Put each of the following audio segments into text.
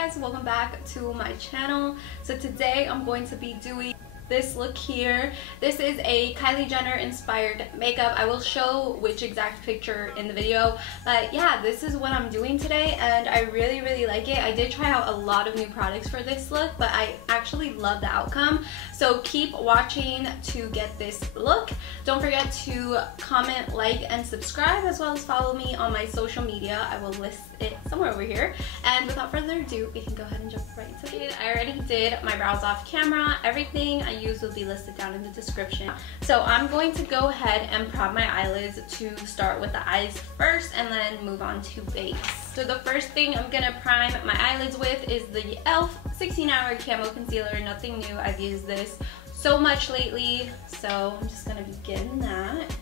guys, welcome back to my channel. So today I'm going to be doing this look here. This is a Kylie Jenner inspired makeup. I will show which exact picture in the video, but yeah, this is what I'm doing today and I really like it. I did try out a lot of new products for this look, but I actually love the outcome. So keep watching to get this look. Don't forget to comment, like, and subscribe, as well as follow me on my social media. I will list it somewhere over here. And without further ado, we can go ahead and jump right into it. I already did my brows off camera. Everything I use will be listed down in the description. So I'm going to go ahead and prop my eyelids to start with the eyes first and then move on to base. So the first thing I'm gonna prime my eyelids with is the e.l.f. 16-hour Camo Concealer. Nothing new, I've used this so much lately, so I'm just gonna begin that.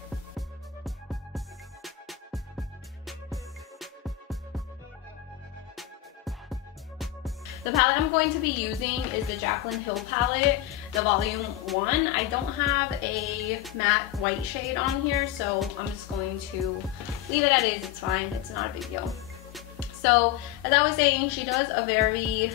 The palette I'm going to be using is the Jaclyn Hill palette, the volume 1. I don't have a matte white shade on here, so I'm just going to leave it as is. It's fine, it's not a big deal. So as I was saying, she does a very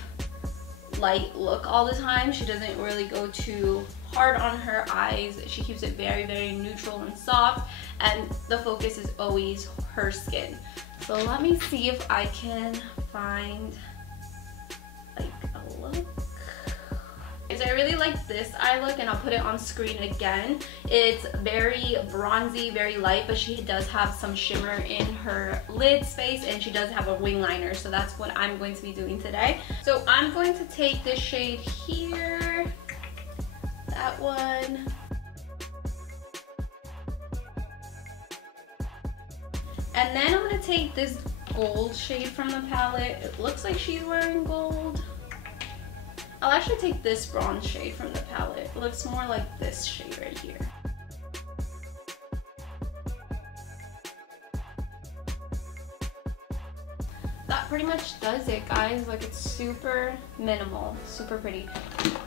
light look all the time. She doesn't really go too hard on her eyes. She keeps it very neutral and soft, and the focus is always her skin. So let me see if I can find like a look. So I really like this eye look, and I'll put it on screen again. It's very bronzy, very light, but she does have some shimmer in her lid space, and she does have a wing liner, so that's what I'm going to be doing today. So I'm going to take this shade here, that one, and then I'm going to take this gold shade from the palette. It looks like she's wearing gold. I'll actually take this bronze shade from the palette. It looks more like this shade right here. That pretty much does it, guys. Like, it's super minimal, super pretty.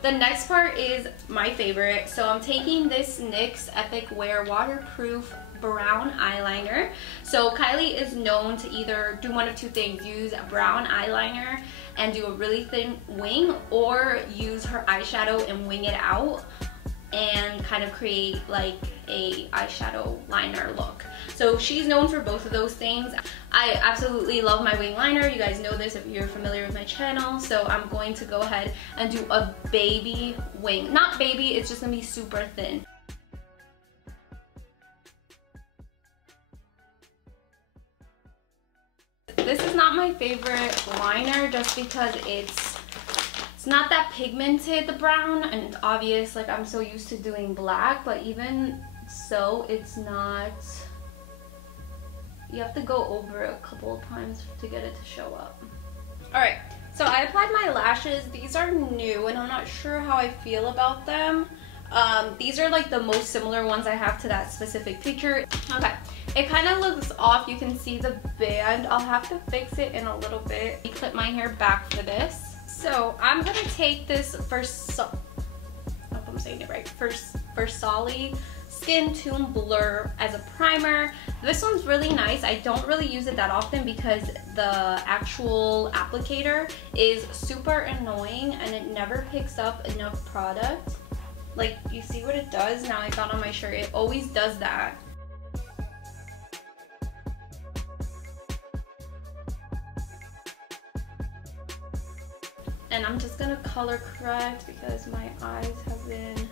The next part is my favorite. So I'm taking this NYX Epic Wear Waterproof brown eyeliner. So Kylie is known to either do one of two things: use a brown eyeliner and do a really thin wing, or use her eyeshadow and wing it out and kind of create like a eyeshadow liner look. So she's known for both of those things. I absolutely love my wing liner. You guys know this if you're familiar with my channel. So I'm going to go ahead and do a baby wing. Not baby, it's just gonna be super thin. This is not my favorite liner just because it's not that pigmented, the brown, and it's obvious, like I'm so used to doing black, but even so, it's not, you have to go over it a couple of times to get it to show up. Alright, so I applied my lashes. These are new and I'm not sure how I feel about them. These are like the most similar ones I have to that specific picture. Okay. It kind of looks off. You can see the band. I'll have to fix it in a little bit. I clip my hair back for this. So I'm gonna take this Farsali Skin Tune Blur as a primer. This one's really nice. I don't really use it that often because the actual applicator is super annoying and it never picks up enough product. Like, you see what it does? Now I got on my shirt. It always does that. And I'm just gonna color correct because my eyes have been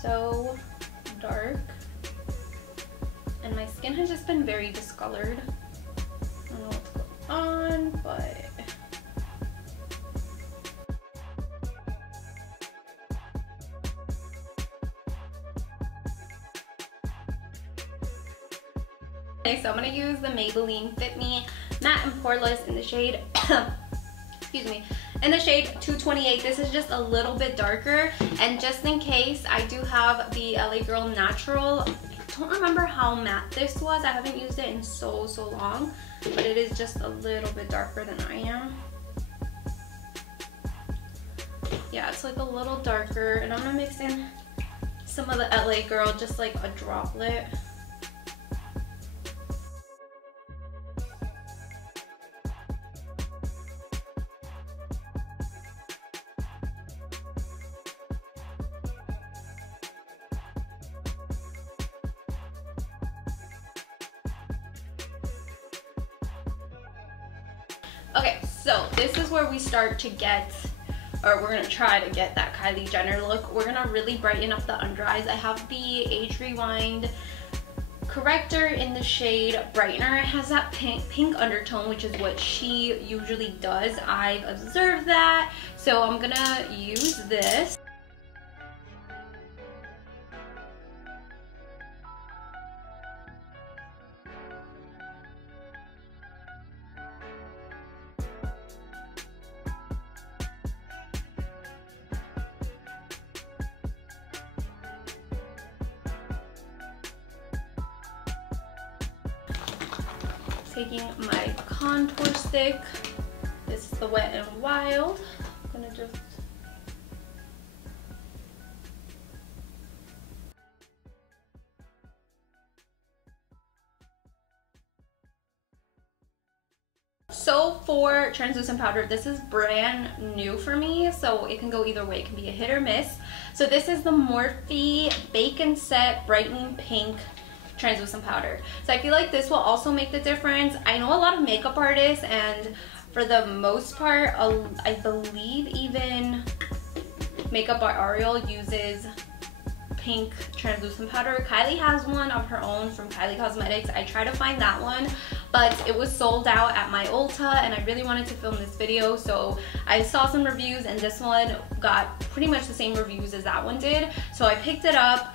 so dark and my skin has just been very discolored. I don't know what's going on, but okay, so I'm gonna use the Maybelline Fit Me Matte and Poreless in the shade excuse me, in the shade 228. This is just a little bit darker, and just in case, I do have the LA Girl Natural. I don't remember how matte this was. I haven't used it in so long, but it is just a little bit darker than I am. Yeah, it's like a little darker, and I'm gonna mix in some of the LA Girl, just like a droplet. Okay, so this is where we start to get, or we're gonna try to get that Kylie Jenner look. We're gonna really brighten up the under eyes. I have the Age Rewind corrector in the shade Brightener. It has that pink undertone, which is what she usually does. I've observed that, so I'm gonna use this. Taking my contour stick, this is the Wet n Wild. I'm gonna just So for translucent powder, this is brand new for me, so it can go either way. It can be a hit or miss. So this is the Morphe Bake & Set Brightening Pink translucent powder. So I feel like this will also make the difference. I know a lot of makeup artists, and for the most part, I believe even Makeup by Ariel uses pink translucent powder. Kylie has one of her own from Kylie Cosmetics. I tried to find that one, but it was sold out at my Ulta, and I really wanted to film this video, so I saw some reviews, and this one got pretty much the same reviews as that one did, so I picked it up.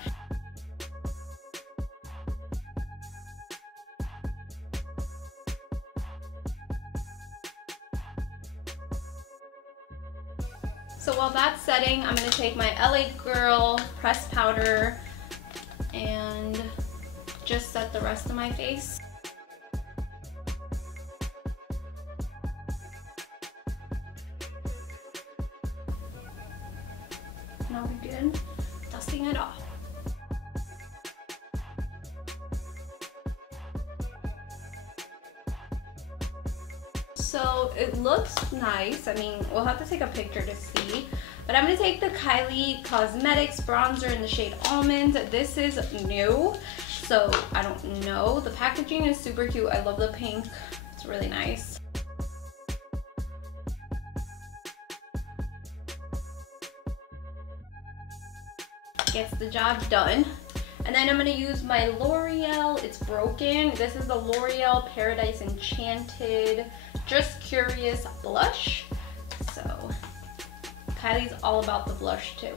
So while that's setting, I'm going to take my LA Girl pressed powder and just set the rest of my face. Now we begin dusting it off. So it looks nice. I mean, we'll have to take a picture to see. But I'm going to take the Kylie Cosmetics bronzer in the shade Almond. This is new, so I don't know. The packaging is super cute. I love the pink. It's really nice. Gets the job done. And then I'm going to use my L'Oreal, it's broken. This is the L'Oreal Paradise Enchanted Just Curious blush. So Kylie's all about the blush too.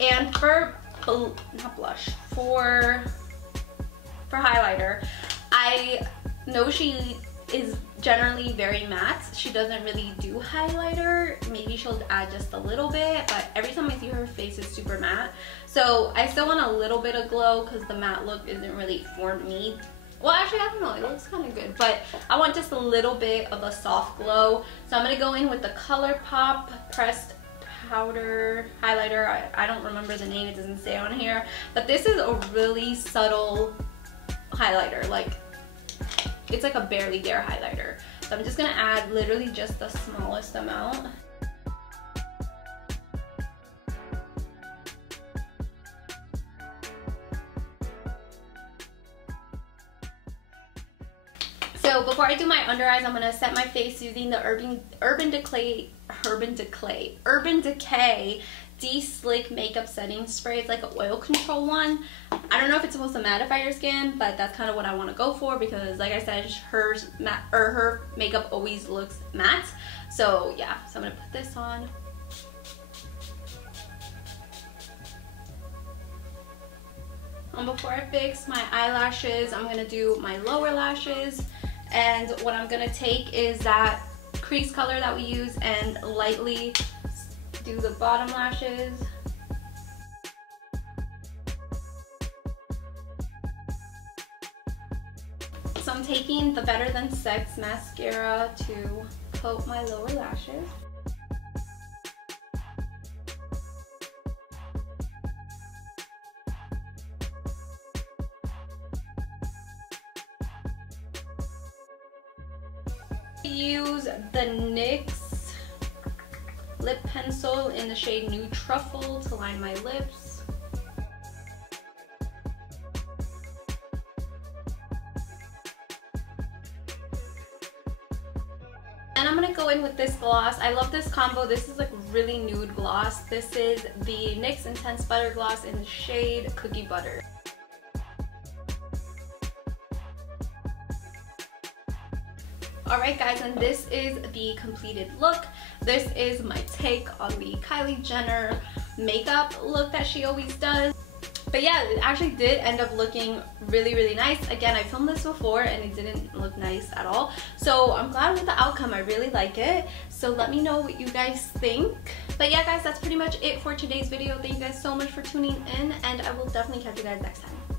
And for not blush, for highlighter, I know she is generally very matte. She doesn't really do highlighter. Maybe she'll add just a little bit, but every time I see her face is super matte. So I still want a little bit of glow because the matte look isn't really for me. Well, actually, I don't know, it looks kind of good, but I want just a little bit of a soft glow. So I'm gonna go in with the Colourpop pressed powder highlighter. I don't remember the name, it doesn't say on here, but this is a really subtle highlighter. Like, it's like a barely there highlighter. So I'm just gonna add literally just the smallest amount. So before I do my under eyes, I'm gonna set my face using the Urban Decay De-Slick Makeup Setting Spray. It's like an oil control one. I don't know if it's supposed to mattify your skin, but that's kind of what I want to go for because, like I said, her makeup always looks matte. So yeah, so I'm gonna put this on. And before I fix my eyelashes, I'm gonna do my lower lashes. And what I'm gonna take is that crease color that we use and lightly do the bottom lashes. So I'm taking the Better Than Sex mascara to coat my lower lashes. use the NYX lip pencil in the shade Nude Truffle to line my lips. And I'm gonna go in with this gloss. I love this combo. This is like really nude gloss. This is the NYX Intense Butter Gloss in the shade Cookie Butter. Alright guys, and this is the completed look. This is my take on the Kylie Jenner makeup look that she always does. But yeah, it actually did end up looking really, really nice. Again, I filmed this before and it didn't look nice at all. So I'm glad with the outcome. I really like it. So let me know what you guys think. But yeah guys, that's pretty much it for today's video. Thank you guys so much for tuning in, and I will definitely catch you guys next time.